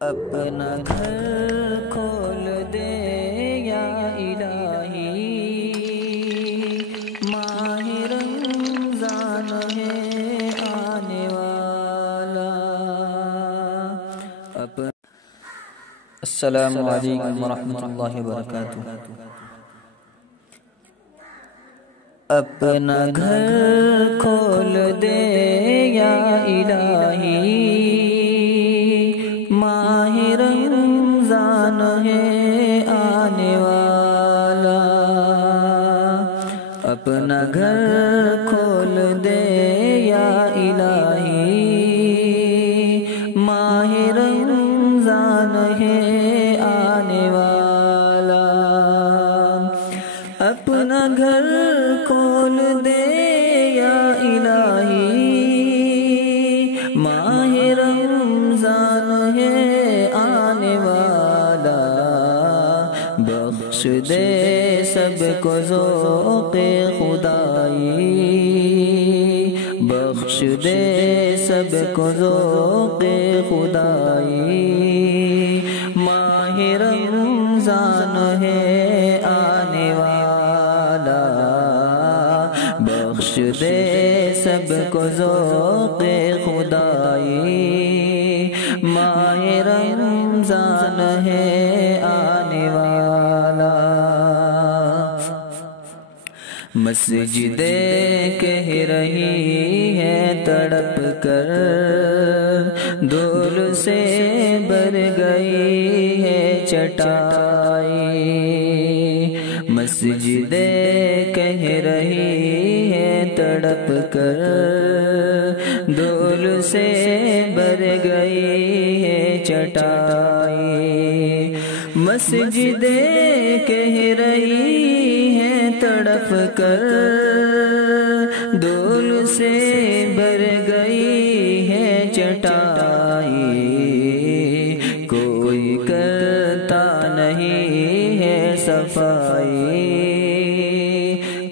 اپنا گھر کھول دے یا الہی، ماہ رمضان ہے آنے والا۔ السلام علیکم ورحمۃ اللہ وبرکاتہ۔ اپنا گھر کھول دے یا الہی، ماہ رمضان ہے آنے والا۔ اپنا گھر کھول دے یا الہی، ماہ رمضان ہے آنے والا۔ اپنا گھر کھول دے یا الہی، ماہ رمضان ہے آنے والا۔ بخش دے سب کو ذوق خدائی، بخش دے سب کو ذوق خدائی۔ ماہ رمضان ہے آنے والا، بخش دے سب کو ذوق خدائی۔ ماہ رمضان ہے آنے والا۔ مسجدیں کہہ رہی ہے تڑپ کر، دھول سے بھر گئی ہے چٹائی۔ مسجدیں کہہ رہی ہے تڑپ کر، دھول سے بھر گئی ہے چٹائی۔ مسجدیں کہہ رہی ہیں تڑپ کر، دھول سے بھر گئی ہے چٹائی۔ کوئی کرتا نہیں ہے صفائی،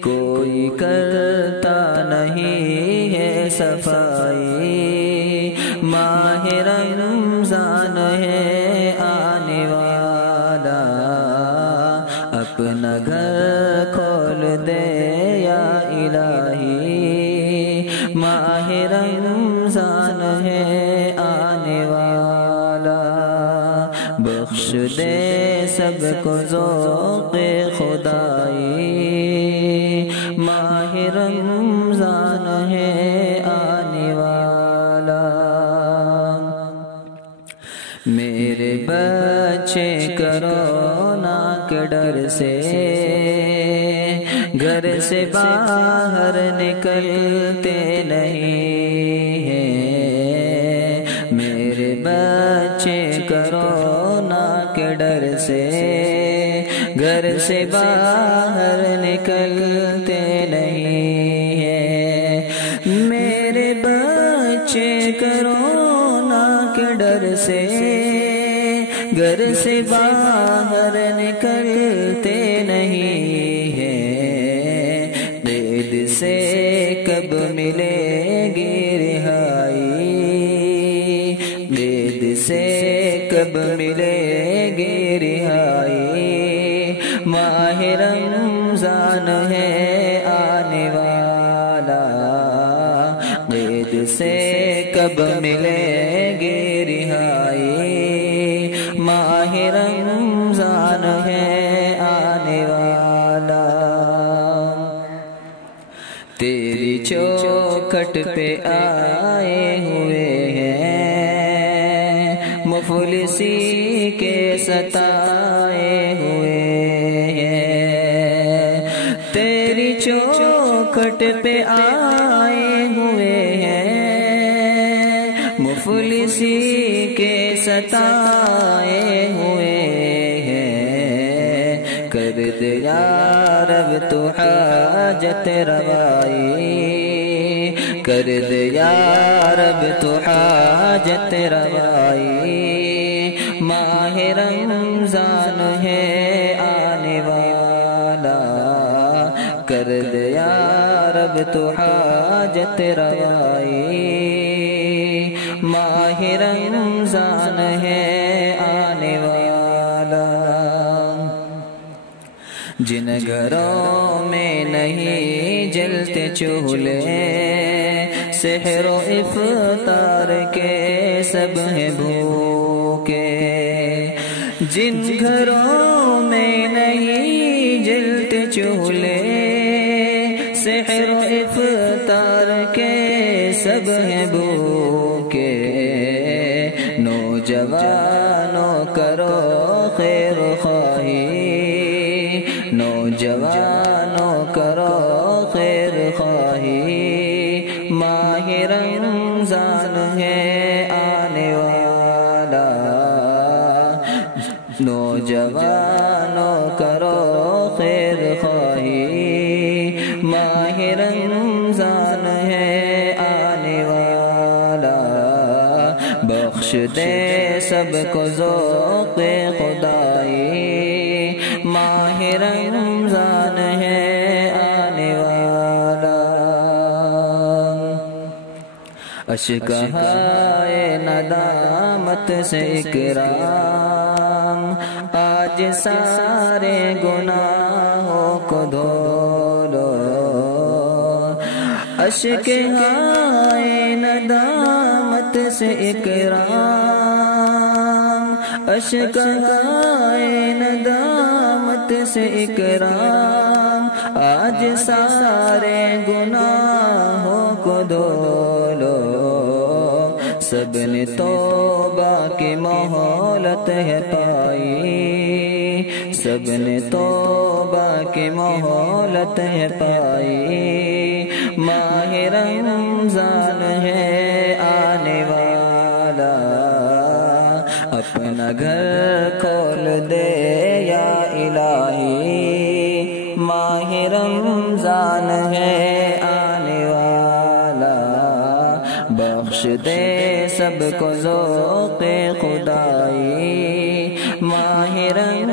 کوئی کرتا نہیں ہے صفائی۔ ماہ رمضان ہے آنے والا، اپنا گھر کھول دے یا الہی۔ ماہ رمضان ہے آنے والا، بخش دے سب کو ذوق خدائی۔ ماہ رمضان ہے آنے والا۔ میرے بچے کرونا کے ڈر سے گھر سے باہر نکلتے نہیں ہیں۔ میرے بچے کرونا کے ڈر سے گھر سے باہر نکلتے نہیں ہیں۔ میرے بچے کرونا کے ڈر سے گھر سے باہر نکلتے نہیں ہیں۔ قید سے کب ملے گی رہائی، قید سے کب ملے گی رہائی۔ ماہ رمضان ہے آنے والا، قید سے کب ملے گی رہائی۔ ماہ رمضان ہے آنے والا۔ تیری چوکھٹ پہ آئے ہوئے ہیں مفلسی کے ستائے ہوئے ہیں۔ تیری چوکھٹ پہ آئے ہوئے ہیں مفلسی کے ستائے ہوئے ہیں۔ کر دے یا رب تو حاجت روائی، کر دے یا رب تو حاجت روائی۔ ماہ رمضان ہے آنے والا، کر دے یا رب تو حاجت روائی۔ ماہ رمضان ہے جن گھروں میں نہیں جلتے چولہے سحر و افطار کے سب ہیں بھوکے، جن گھروں میں نہیں جلتے چولہے سحر و افطار کے سب ہیں بھوکے، نوجوانوں کرو خیر خواہی، نوجوانوں کرو خیر خواہی، ماہ رمضان ہے آنے والا، نوجوانوں کرو خیر خواہی، ماہ رمضان ہے آنے والا، بخش دے سب کو ذوق خدائی، ماہ رمضان ہے آنے والا، اشکہائے ندامت سے اکرام، آج سارے گناہوں کو دھو لو، اشکہائے ندامت سے اکرام، اشکہائے ندامت سے اکرام، آج سارے گناہوں کو دھو لو، سب نے توبہ کی مہلت ہے پائی، سب نے توبہ کی مہلت ہے پائی، ماہ رمضان ہے آنے والا، اپنا گھر کھول دے یا الہی، ماہ رمضان ہے آنے والا، بخش دے سب کو ذوق خدائی، ماہ رمضان